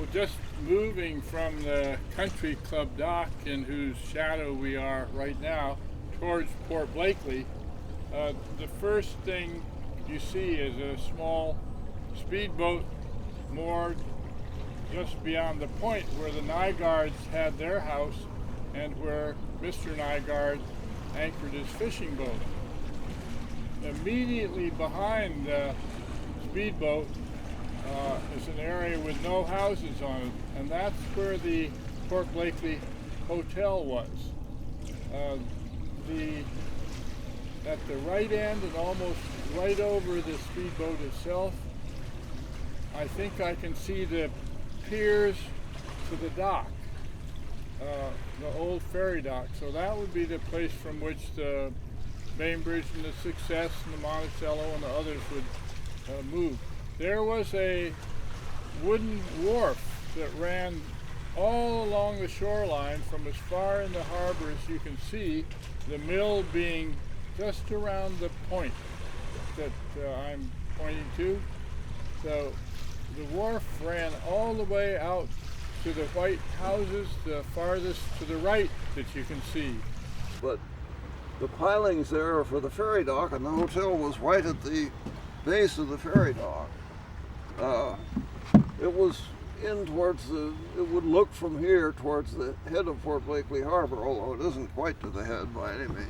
Well, just moving from the country club dock in whose shadow we are right now towards Port Blakeley, the first thing you see is a small speedboat moored just beyond the point where the Nygaards had their house and where Mr. Nygaard anchored his fishing boat. Immediately behind the speedboat is an area with no houses on it, and that's where the Port Blakeley Hotel was. At the right end and almost right over the speedboat itself, I think I can see the piers to the dock, the old ferry dock. So that would be the place from which the Bainbridge and the Success and the Monticello and the others would move. There was a wooden wharf that ran all along the shoreline from as far in the harbor as you can see, the mill being just around the point that I'm pointing to. So the wharf ran all the way out to the white houses, the farthest to the right that you can see. But the pilings there are for the ferry dock, and the hotel was right at the base of the ferry dock. It was in towards it would look from here towards the head of Port Blakeley Harbor, although it isn't quite to the head by any means.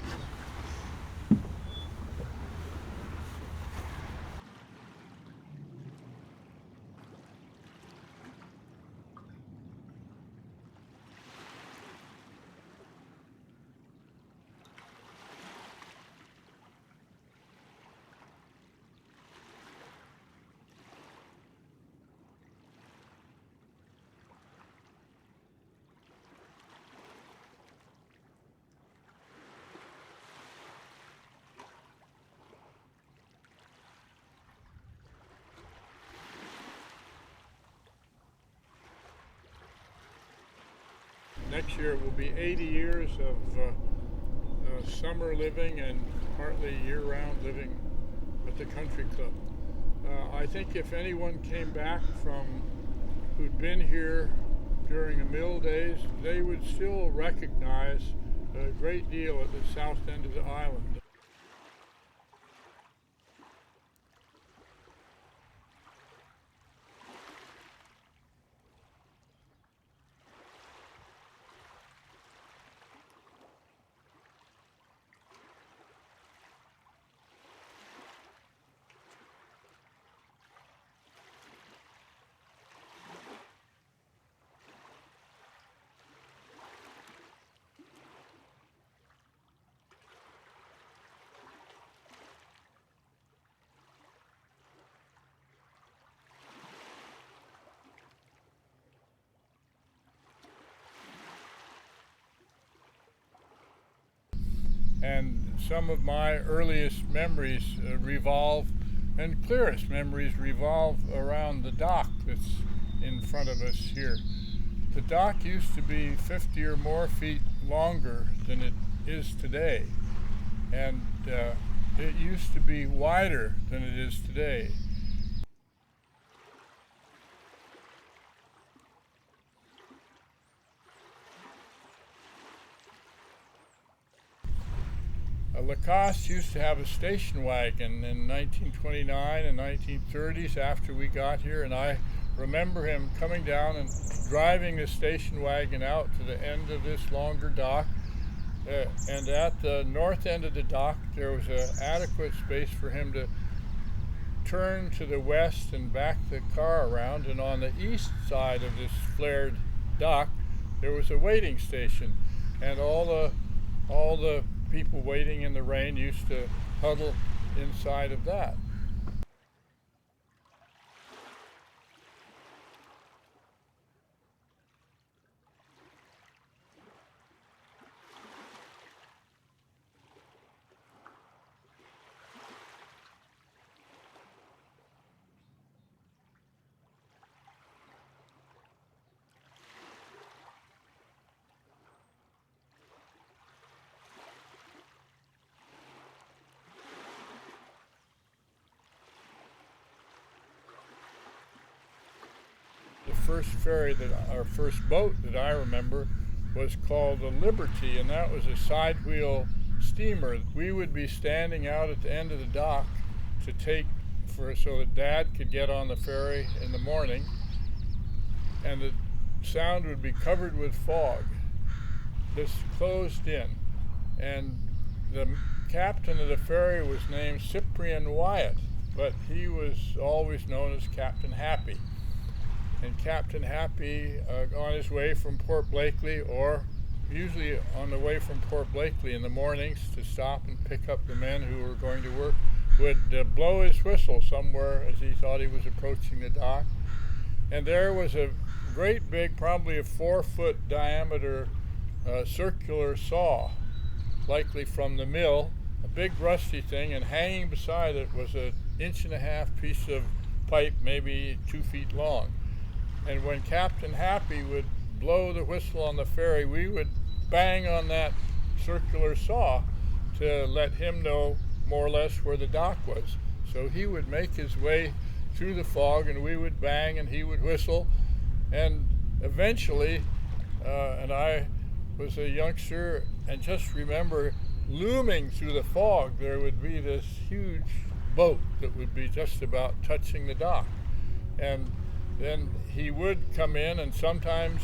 Next year it will be 80 years of summer living and partly year-round living at the country club. I think if anyone came back from who'd been here during the mill days, they would still recognize a great deal at the south end of the island. And some of my earliest memories and clearest memories revolve around the dock that's in front of us here. The dock used to be 50 or more feet longer than it is today, and it used to be wider than it is today. Lacoste used to have a station wagon in 1929 and 1930s after we got here, and I remember him coming down and driving the station wagon out to the end of this longer dock. And at the north end of the dock, there was an adequate space for him to turn to the west and back the car around. And on the east side of this flared dock, there was a waiting station, and all the people waiting in the rain used to huddle inside of that. the first ferry our first boat that I remember was called the Liberty, and that was a side wheel steamer. We would be standing out at the end of the dock to so that Dad could get on the ferry in the morning, and the sound would be covered with fog, just closed in. And the captain of the ferry was named Cyprian Wyatt, but he was always known as Captain Happy. And Captain Happy, on his way from Port Blakeley, or usually on the way from Port Blakeley in the mornings to stop and pick up the men who were going to work, would blow his whistle somewhere as he thought he was approaching the dock. And there was a great big, probably a 4-foot diameter circular saw, likely from the mill, a big rusty thing, and hanging beside it was an 1.5-inch piece of pipe, maybe 2 feet long. And when Captain Happy would blow the whistle on the ferry, we would bang on that circular saw to let him know more or less where the dock was. So he would make his way through the fog, and we would bang and he would whistle. And eventually, and I was a youngster, and just remember looming through the fog, there would be this huge boat that would be just about touching the dock. And then he would come in, and sometimes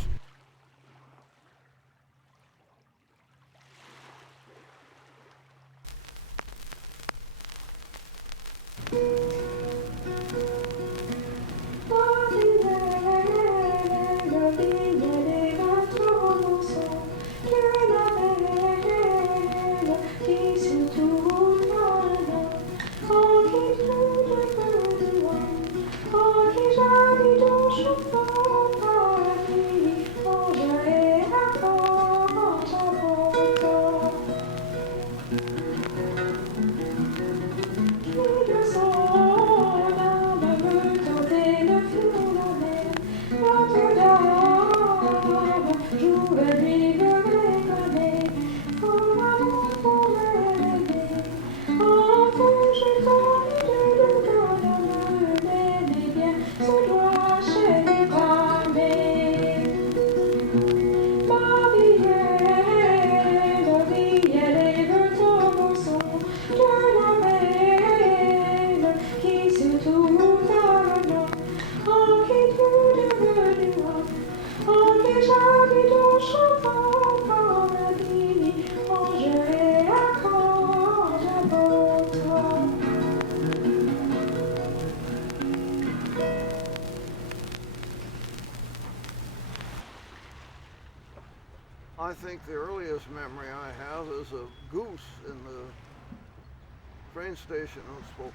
I think the earliest memory I have is of Goose in the train station of Spokane.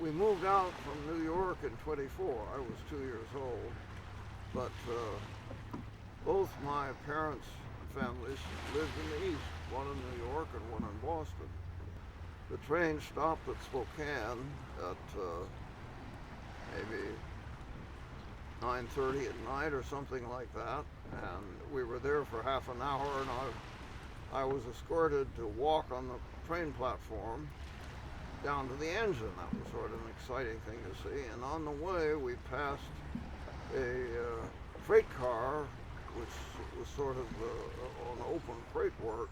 We moved out from New York in '24. I was 2 years old, but both my parents' families lived in the East, one in New York and one in Boston. The train stopped at Spokane at maybe 9:30 at night or something like that, and we were there for half an hour, and I was escorted to walk on the train platform down to the engine. That was sort of an exciting thing to see. And on the way we passed a freight car, which was sort of an open freight work,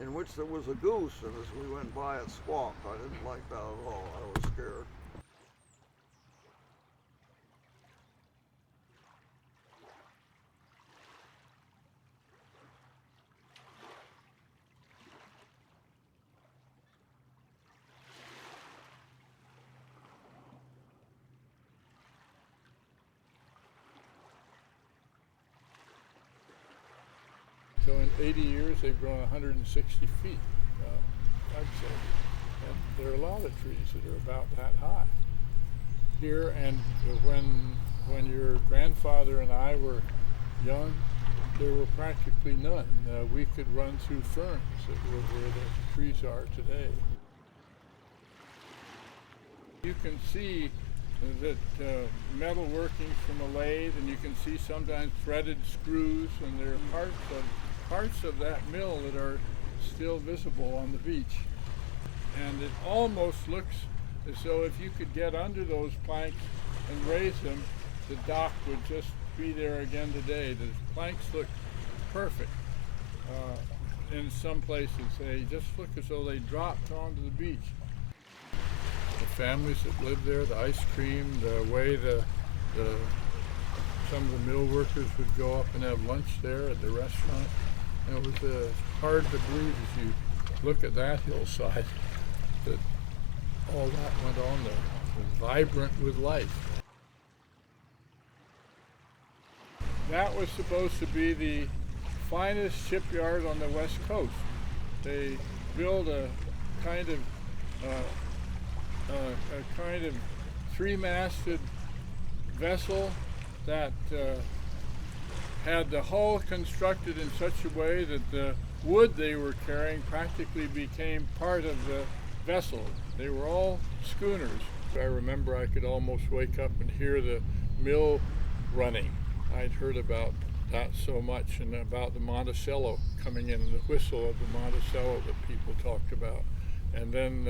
in which there was a goose, and as we went by it squawked. I didn't like that at all. I was scared. So in 80 years, they've grown 160 feet, I'd say. And there are a lot of trees that are about that high here. And when your grandfather and I were young, there were practically none. We could run through ferns that were where the trees are today. You can see that metal workings from a lathe, and you can see sometimes threaded screws, and there are parts of that mill that are still visible on the beach. And it almost looks as though if you could get under those planks and raise them, the dock would just be there again today. The planks look perfect. In some places, they just look as though they dropped onto the beach. The families that lived there, the ice cream, the way some of the mill workers would go up and have lunch there at the restaurant. And it was hard to believe as you look at that hillside that all that went on there. It was vibrant with life. That was supposed to be the finest shipyard on the west coast. They built a kind of three-masted vessel that had the hull constructed in such a way that the wood they were carrying practically became part of the vessel. They were all schooners. I remember I could almost wake up and hear the mill running. I'd heard about that so much, and about the Monticello coming in, the whistle of the Monticello that people talked about. And then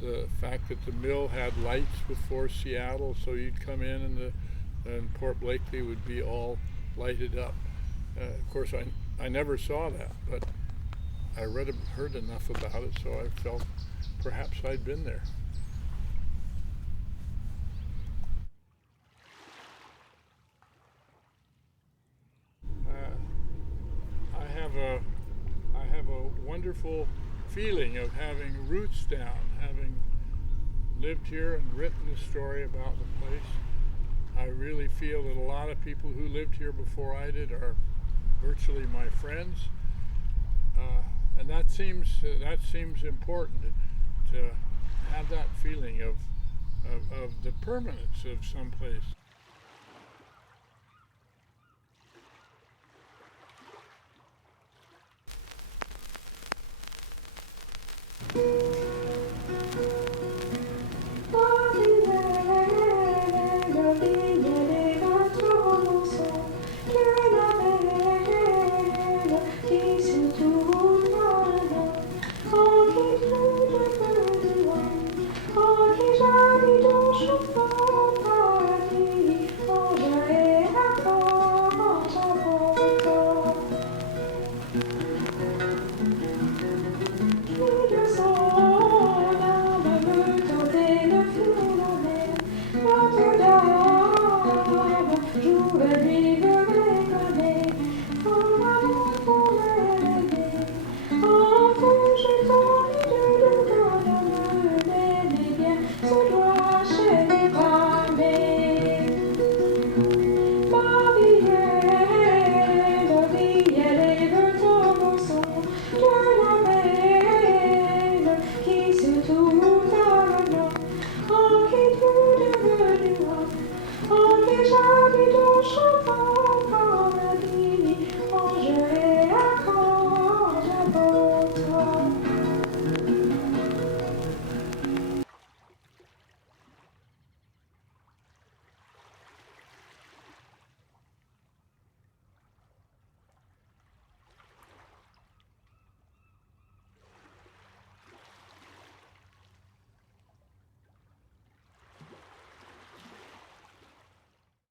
the fact that the mill had lights before Seattle, so you'd come in and Port Blakeley would be all lighted up. Of course, I never saw that, but I heard enough about it, so I felt perhaps I'd been there. I have a wonderful feeling of having roots down, having lived here and written a story about the place. I really feel that a lot of people who lived here before I did are virtually my friends, and that seems important to have that feeling of the permanence of some place.